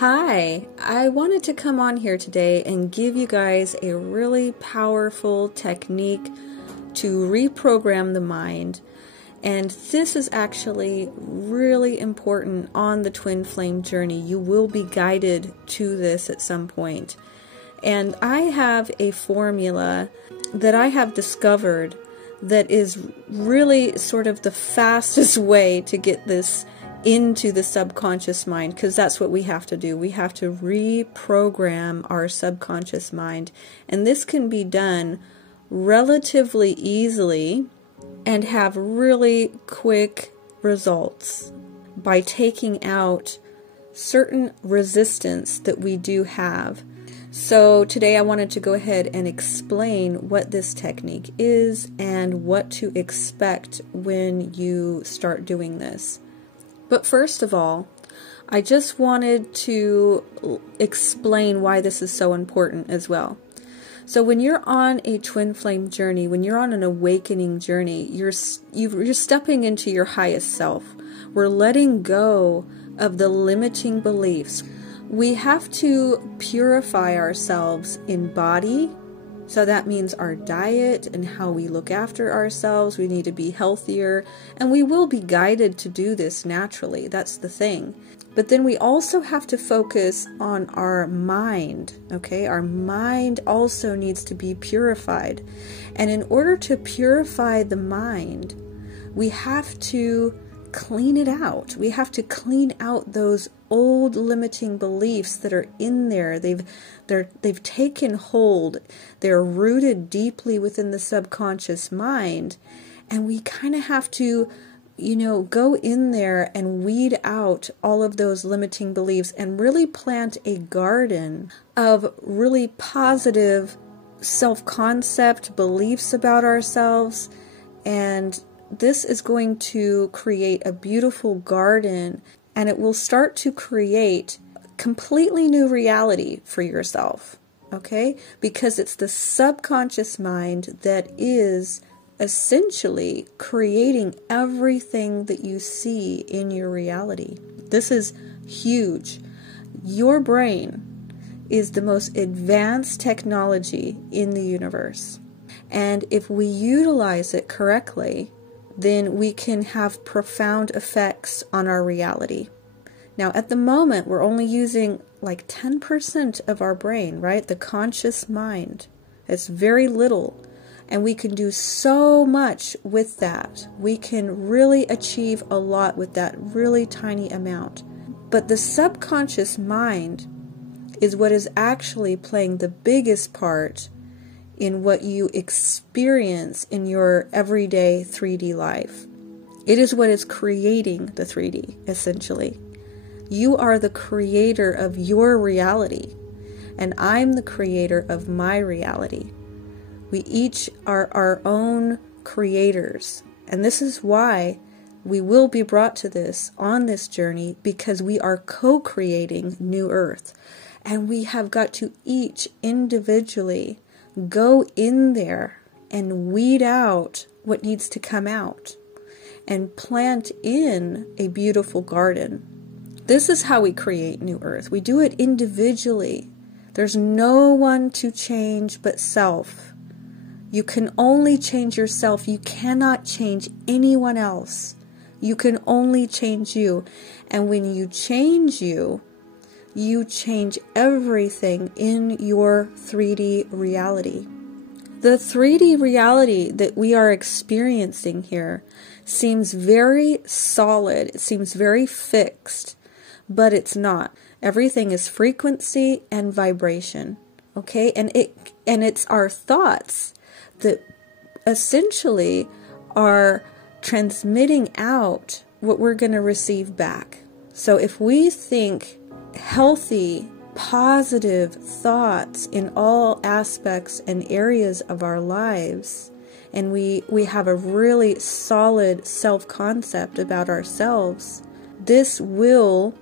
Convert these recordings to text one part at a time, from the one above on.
Hi, I wanted to come on here today and give you guys a really powerful technique to reprogram the mind. And this is actually really important on the twin flame journey. You will be guided to this at some point. And I have a formula that I have discovered that is really sort of the fastest way to get this into the subconscious mind, because that's what we have to do. We have to reprogram our subconscious mind, and this can be done relatively easily and have really quick results by taking out certain resistance that we do have. So today I wanted to go ahead and explain what this technique is and what to expect when you start doing this. But first of all, I just wanted to explain why this is so important as well. So when you're on a twin flame journey, when you're on an awakening journey, you're stepping into your highest self. We're letting go of the limiting beliefs. We have to purify ourselves in body. So that means our diet and how we look after ourselves. We need to be healthier, and we will be guided to do this naturally. That's the thing. But then we also have to focus on our mind, okay? Our mind also needs to be purified. And in order to purify the mind, we have to clean it out. We have to clean out those old limiting beliefs that are in there. They've taken hold. They're rooted deeply within the subconscious mind, and we kind of have to, go in there and weed out all of those limiting beliefs and really plant a garden of really positive self-concept beliefs about ourselves. And this is going to create a beautiful garden, and it will start to create completely new reality for yourself, okay? Because it's the subconscious mind that is essentially creating everything that you see in your reality. This is huge. Your brain is the most advanced technology in the universe. And if we utilize it correctly, then we can have profound effects on our reality. Now, at the moment, we're only using like 10% of our brain, right? The conscious mind. It's very little. And we can do so much with that. We can really achieve a lot with that really tiny amount. But the subconscious mind is what is actually playing the biggest part in what you experience in your everyday 3D life. It is what is creating the 3D, essentially. You are the creator of your reality, and I'm the creator of my reality. We each are our own creators, and this is why we will be brought to this on this journey, because we are co-creating New Earth, and we have got to each individually go in there and weed out what needs to come out and plant in a beautiful garden. This is how we create New Earth. We do it individually. There's no one to change but self. You can only change yourself. You cannot change anyone else. You can only change you. And when you change you change everything in your 3D reality. The 3D reality that we are experiencing here seems very solid. It seems very fixed, but it's not. Everything is frequency and vibration, okay? And it's our thoughts that essentially are transmitting out what we're going to receive back. So if we think healthy, positive thoughts in all aspects and areas of our lives, and we have a really solid self-concept about ourselves, this will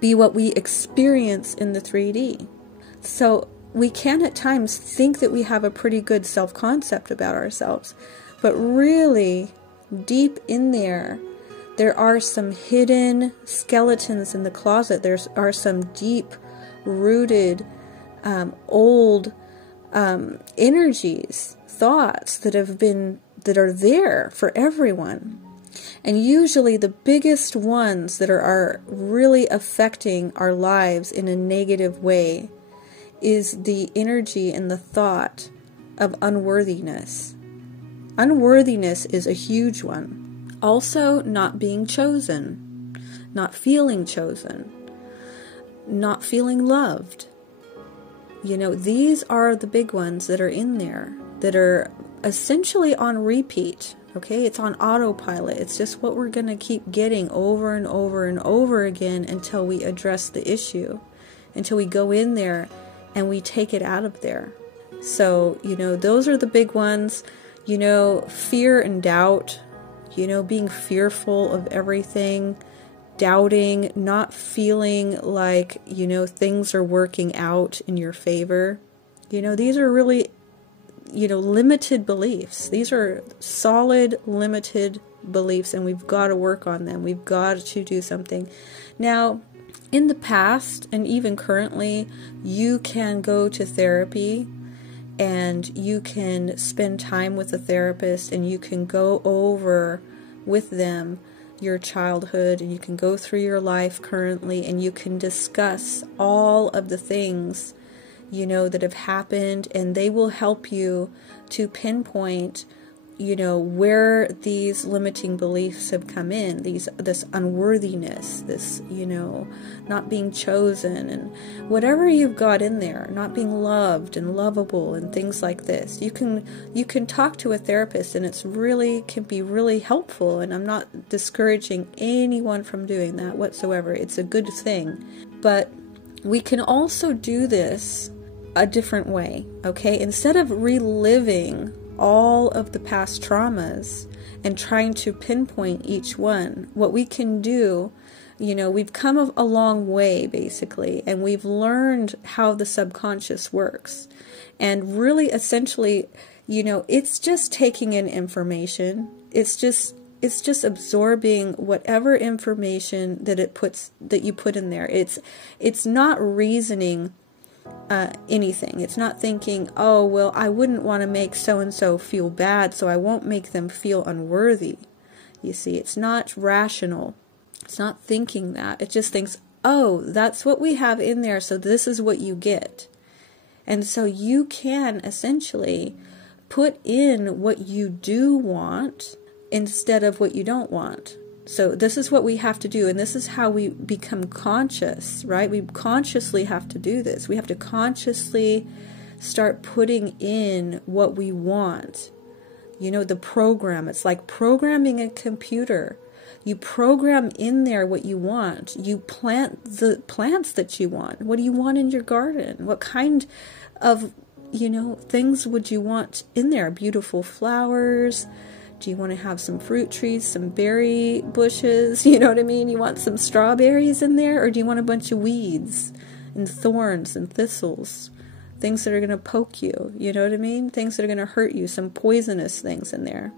be what we experience in the 3D. So we can at times think that we have a pretty good self-concept about ourselves, but really deep in there, There are some hidden skeletons in the closet. There are some deep-rooted, old energies, thoughts that are there for everyone. And usually the biggest ones that are really affecting our lives in a negative way is the energy and the thought of unworthiness. Unworthiness is a huge one. Also, not being chosen, not feeling chosen, not feeling loved. These are the big ones that are in there, that are essentially on repeat. Okay, it's on autopilot. It's just what we're going to keep getting over and over and over again until we address the issue, until we go in there and we take it out of there. So, those are the big ones. Fear and doubt, being fearful of everything, doubting, not feeling like, things are working out in your favor. These are really, limited beliefs. These are solid, limited beliefs, and we've got to work on them. We've got to do something. Now, in the past, and even currently, you can go to therapy, and you can spend time with a therapist, and you can go over with them your childhood, and you can go through your life currently, and you can discuss all of the things that have happened, and they will help you to pinpoint, where these limiting beliefs have come in, this unworthiness, this, not being chosen, and whatever you've got in there, not being loved and lovable and things like this. You can talk to a therapist, and can be really helpful, and I'm not discouraging anyone from doing that whatsoever. It's a good thing. But we can also do this a different way, okay? Instead of reliving all of the past traumas and trying to pinpoint each one, what we can do, we've come a long way, basically, and we've learned how the subconscious works. And really, essentially, it's just taking in information. It's just absorbing whatever information that you put in there. It's not reasoning anything. It's not thinking, oh, well, I wouldn't want to make so-and-so feel bad, so I won't make them feel unworthy. You see, it's not rational. It's not thinking that. It just thinks, oh, that's what we have in there, so this is what you get. And so you can essentially put in what you do want instead of what you don't want. So this is what we have to do, and this is how we become conscious, right? We consciously have to do this. We have to consciously start putting in what we want. The program. It's like programming a computer. You program in there what you want. You plant the plants that you want. What do you want in your garden? What kind of, things would you want in there? Beautiful flowers. Do you want to have some fruit trees, some berry bushes? You know what I mean? You want some strawberries in there? Or do you want a bunch of weeds and thorns and thistles? Things that are going to poke you, you know what I mean? Things that are going to hurt you, some poisonous things in there.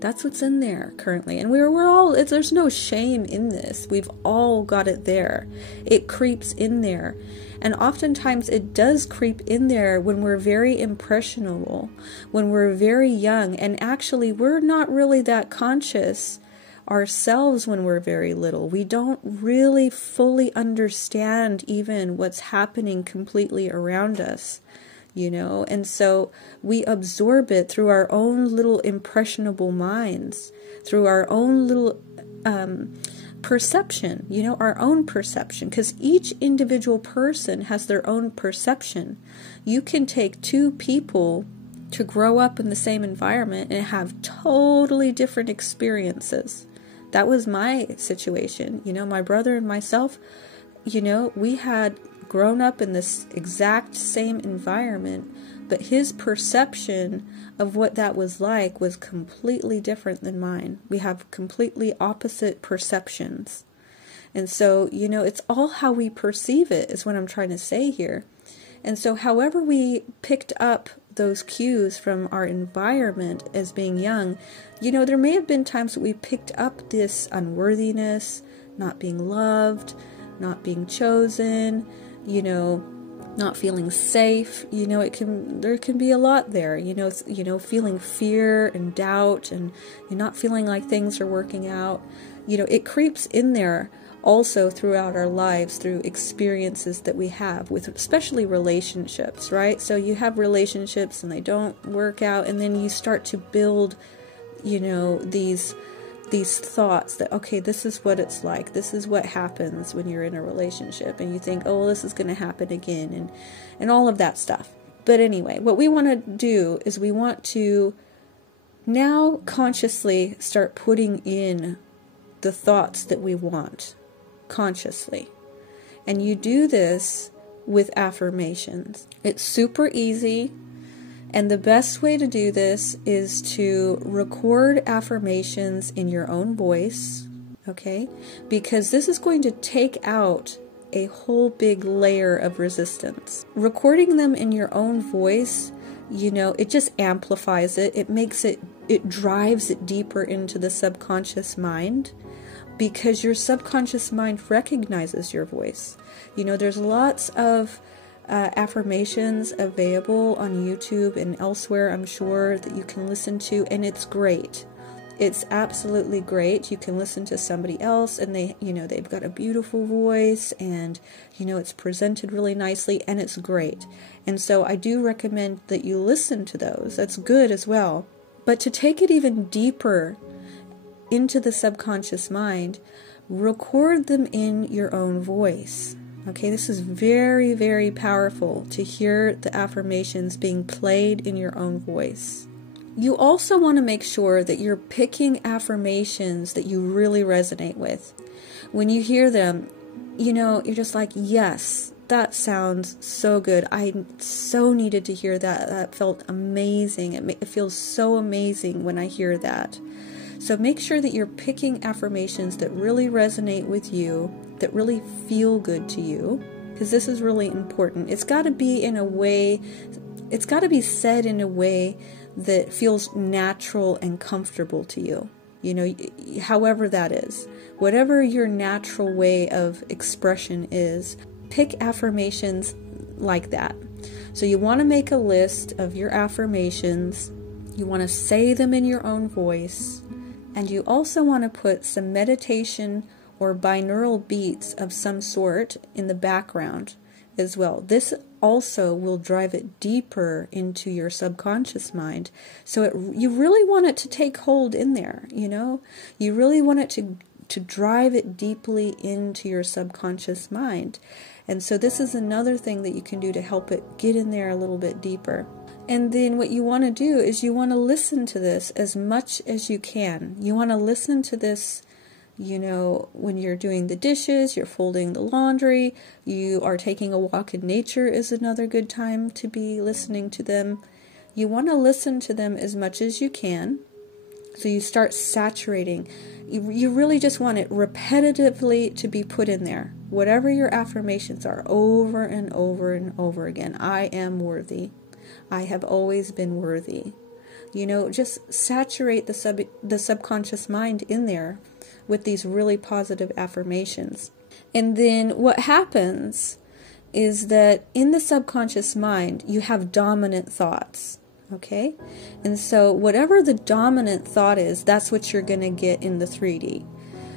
That's what's in there currently. And we're all, there's no shame in this. We've all got it there. It creeps in there. And oftentimes it does creep in there when we're very impressionable, when we're very young. And actually, we're not really that conscious ourselves when we're very little. We don't really fully understand even what's happening completely around us, and so we absorb it through our own little impressionable minds, through our own little perception, our own perception, because each individual person has their own perception. You can take two people to grow up in the same environment and have totally different experiences. That was my situation. My brother and myself, we had grown up in this exact same environment, but his perception of what that was like was completely different than mine. We have completely opposite perceptions. And so, it's all how we perceive it is what I'm trying to say here. And so however we picked up those cues from our environment as being young, you know, there may have been times that we picked up this unworthiness, not being loved, not being chosen, you know, not feeling safe. You know, there can be a lot there, you know, feeling fear and doubt, and you're not feeling like things are working out. You know, it creeps in there also throughout our lives through experiences that we have with especially relationships, right? So you have relationships and they don't work out, and then you start to build, you know, these thoughts that, okay, this is what it's like. This is what happens when you're in a relationship, and you think, oh, well, this is going to happen again, and all of that stuff. But anyway, what we want to do is we want to now consciously start putting in the thoughts that we want consciously. And you do this with affirmations. It's super easy. And the best way to do this is to record affirmations in your own voice, okay? Because this is going to take out a whole big layer of resistance. Recording them in your own voice, you know, it just amplifies it. It drives it deeper into the subconscious mind, because your subconscious mind recognizes your voice. You know, there's lots of affirmations available on YouTube and elsewhere, I'm sure, that you can listen to, and it's great. It's absolutely great. You can listen to somebody else, and they've got a beautiful voice, and, you know, it's presented really nicely, and it's great. And so I do recommend that you listen to those. That's good as well. But to take it even deeper into the subconscious mind, record them in your own voice. Okay, this is very, very powerful to hear the affirmations being played in your own voice. You also want to make sure that you're picking affirmations that you really resonate with. When you hear them, you know, you're just like, yes, that sounds so good. I so needed to hear that. That felt amazing. It feels so amazing when I hear that. So make sure that you're picking affirmations that really resonate with you, that really feel good to you, because this is really important. It's got to be in a way, it's got to be said in a way that feels natural and comfortable to you. You know, however that is. Whatever your natural way of expression is, pick affirmations like that. So you want to make a list of your affirmations. You want to say them in your own voice. And you also want to put some meditation or binaural beats of some sort in the background as well. This also will drive it deeper into your subconscious mind. So you really want it to take hold in there, you know? You really want it to drive it deeply into your subconscious mind. And so this is another thing that you can do to help it get in there a little bit deeper. And then what you want to do is you want to listen to this as much as you can. You want to listen to this, you know, when you're doing the dishes, you're folding the laundry, you are taking a walk in nature is another good time to be listening to them. You want to listen to them as much as you can. So you start saturating. You really just want it repetitively to be put in there. Whatever your affirmations are, over and over and over again. I am worthy. I have always been worthy. You know, just saturate the subconscious mind in there with these really positive affirmations. And then what happens is that in the subconscious mind, you have dominant thoughts. Okay? And so whatever the dominant thought is, that's what you're going to get in the 3D.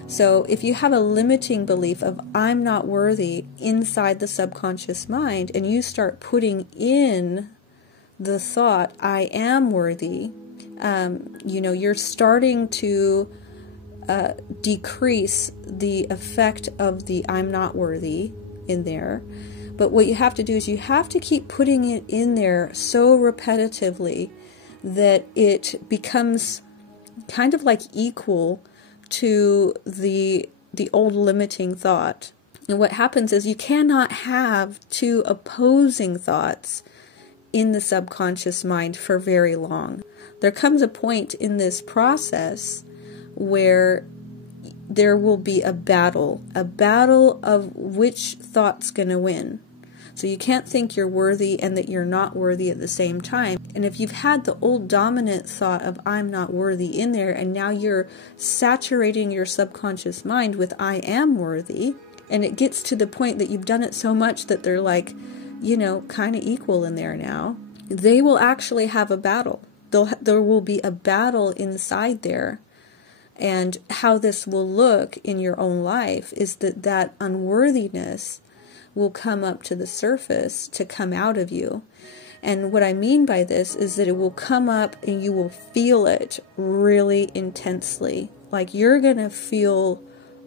So if you have a limiting belief of I'm not worthy inside the subconscious mind, and you start putting in the thought I am worthy, you know, you're starting to decrease the effect of the I'm not worthy in there. But what you have to do is you have to keep putting it in there so repetitively that it becomes kind of like equal to the old limiting thought. And what happens is you cannot have two opposing thoughts in the subconscious mind for very long. There comes a point in this process where there will be a battle of which thought's going to win. So you can't think you're worthy and that you're not worthy at the same time. And if you've had the old dominant thought of I'm not worthy in there, and now you're saturating your subconscious mind with I am worthy, and it gets to the point that you've done it so much that they're like, kind of equal in there now, they will actually have a battle. There will be a battle inside there. And how this will look in your own life is that unworthiness will come up to the surface to come out of you. And what I mean by this is that it will come up and you will feel it really intensely. Like you're going to feel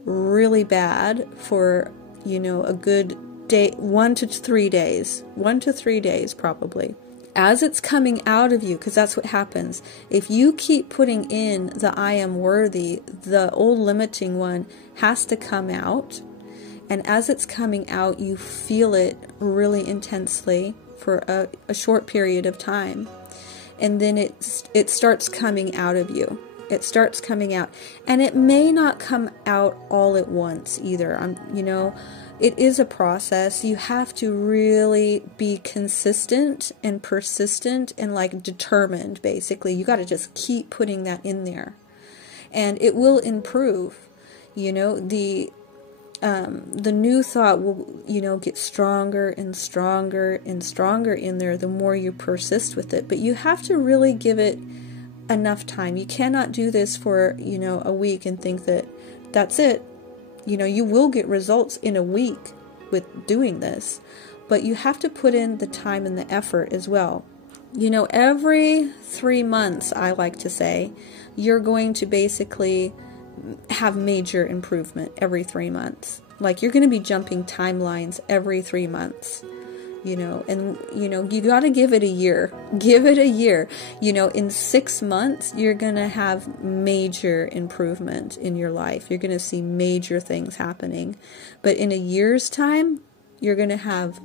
really bad for, a good day, 1 to 3 days. 1 to 3 days probably. As it's coming out of you, because that's what happens. If you keep putting in the I am worthy, the old limiting one has to come out. And as it's coming out, you feel it really intensely for a short period of time. And then it starts coming out of you. It starts coming out. And it may not come out all at once either. It is a process. You have to really be consistent and persistent and determined, basically. You got to just keep putting that in there. And it will improve. The new thought will, get stronger and stronger and stronger in there the more you persist with it. But you have to really give it enough time. You cannot do this for, a week and think that that's it. You will get results in a week with doing this, but you have to put in the time and the effort as well. Every 3 months, I like to say, you're going to basically have major improvement every 3 months. You're going to be jumping timelines every 3 months. You got to give it a year. Give it a year. In 6 months, you're going to have major improvement in your life. You're going to see major things happening. But in a year's time, you're going to have,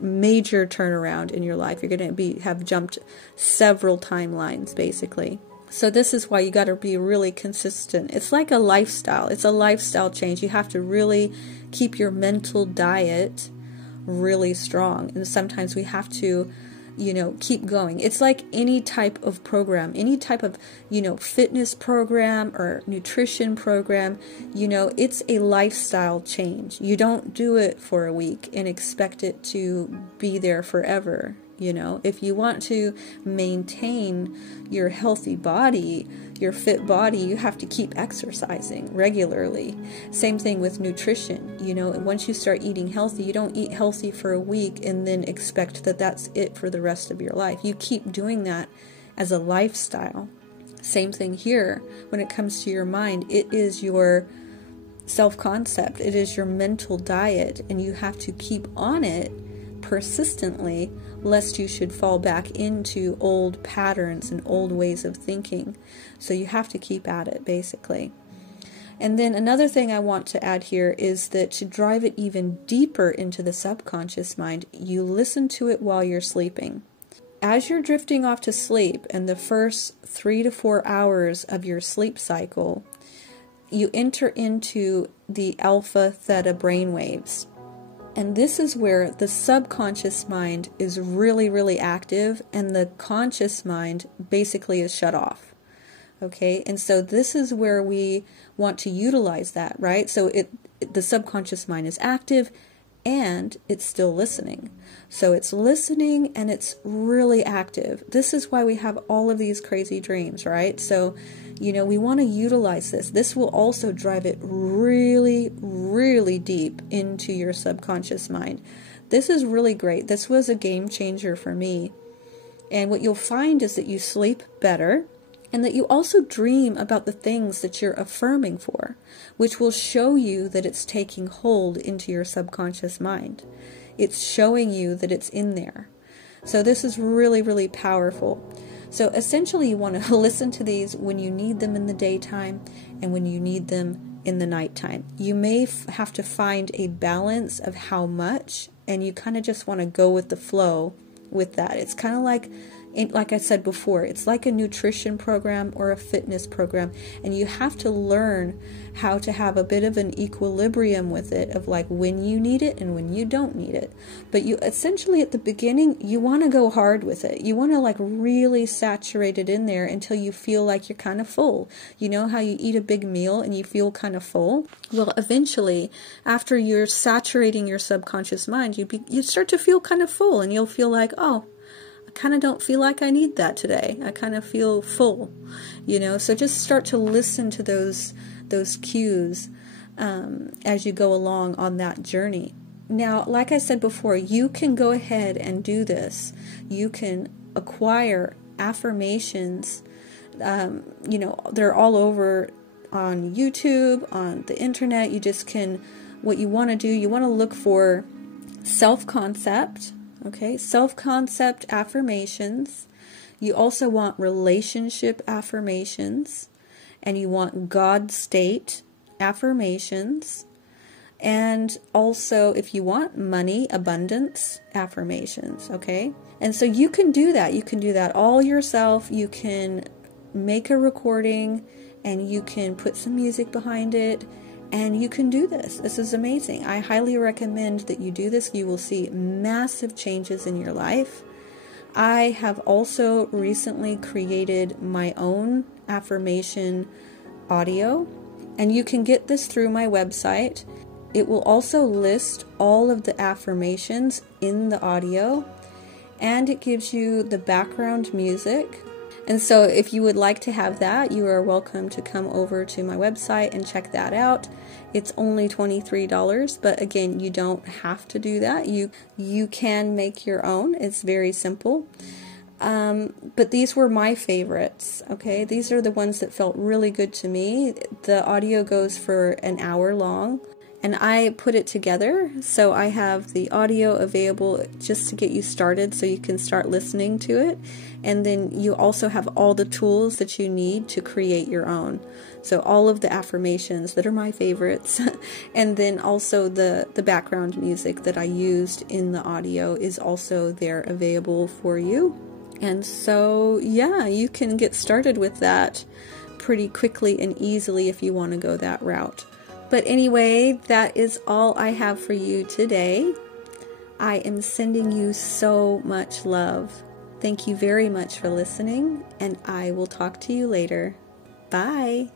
major turnaround in your life. You're going to have jumped several timelines, basically. So this is why you got to be really consistent. It's like a lifestyle. It's a lifestyle change. You have to really keep your mental diet really strong, and sometimes we have to keep going. It's like any type of program, any type of fitness program or nutrition program. It's a lifestyle change. You don't do it for a week and expect it to be there forever. If you want to maintain your healthy body, your fit body, you have to keep exercising regularly. Same thing with nutrition. Once you start eating healthy, you don't eat healthy for a week and then expect that that's it for the rest of your life. You keep doing that as a lifestyle. Same thing here. When it comes to your mind, it is your self-concept. It is your mental diet, and you have to keep on it persistently, lest you should fall back into old patterns and old ways of thinking. So you have to keep at it, basically. And then another thing I want to add here is that to drive it even deeper into the subconscious mind, you listen to it while you're sleeping. As you're drifting off to sleep, and the first 3 to 4 hours of your sleep cycle, you enter into the alpha theta brainwaves. And this is where the subconscious mind is really, really active, and the conscious mind basically is shut off. Okay, and so this is where we want to utilize that, right? So the subconscious mind is active, and it's still listening. So it's listening and it's really active. This is why we have all of these crazy dreams, right? So, we want to utilize this. This will also drive it really, really deep into your subconscious mind. This is really great. This was a game changer for me. And what you'll find is that you sleep better, and that you also dream about the things that you're affirming for, which will show you that it's taking hold into your subconscious mind. It's showing you that it's in there. So this is really, really powerful. So essentially you want to listen to these when you need them in the daytime and when you need them in the nighttime. You may have to find a balance of how much, and you kind of just want to go with the flow with that. It's kind of like, like I said before, it's like a nutrition program or a fitness program, and you have to learn how to have a bit of an equilibrium with it, of like when you need it and when you don't need it. But you essentially at the beginning, you want to go hard with it. You want to like really saturate it in there until you feel like you're kind of full. You know how you eat a big meal and you feel kind of full? Well, eventually, after you're saturating your subconscious mind, you start to feel kind of full, and you'll feel like, oh, I kind of don't feel like I need that today. I kind of feel full, you know. So just start to listen to those cues as you go along on that journey. Now, like I said before, you can go ahead and do this. You can acquire affirmations. You know, they're all over on YouTube, on the internet. You just can, what you want to do, you want to look for self-concept. Okay, self-concept affirmations. You also want relationship affirmations, and you want God state affirmations, and also if you want money abundance affirmations. Okay, and so you can do that. You can do that all yourself. You can make a recording, and you can put some music behind it. And you can do this. This is amazing. I highly recommend that you do this. You will see massive changes in your life. I have also recently created my own affirmation audio, and you can get this through my website. It will also list all of the affirmations in the audio, and it gives you the background music. And so if you would like to have that, you are welcome to come over to my website and check that out. It's only $23, but again, you don't have to do that. You can make your own. It's very simple. But these were my favorites, okay? These are the ones that felt really good to me. The audio goes for an hour long, and I put it together. So I have the audio available just to get you started so you can start listening to it. And then you also have all the tools that you need to create your own. So all of the affirmations that are my favorites, and then also the background music that I used in the audio is also there available for you. And so, yeah, you can get started with that pretty quickly and easily if you want to go that route. But anyway, that is all I have for you today. I am sending you so much love. Thank you very much for listening, and I will talk to you later. Bye.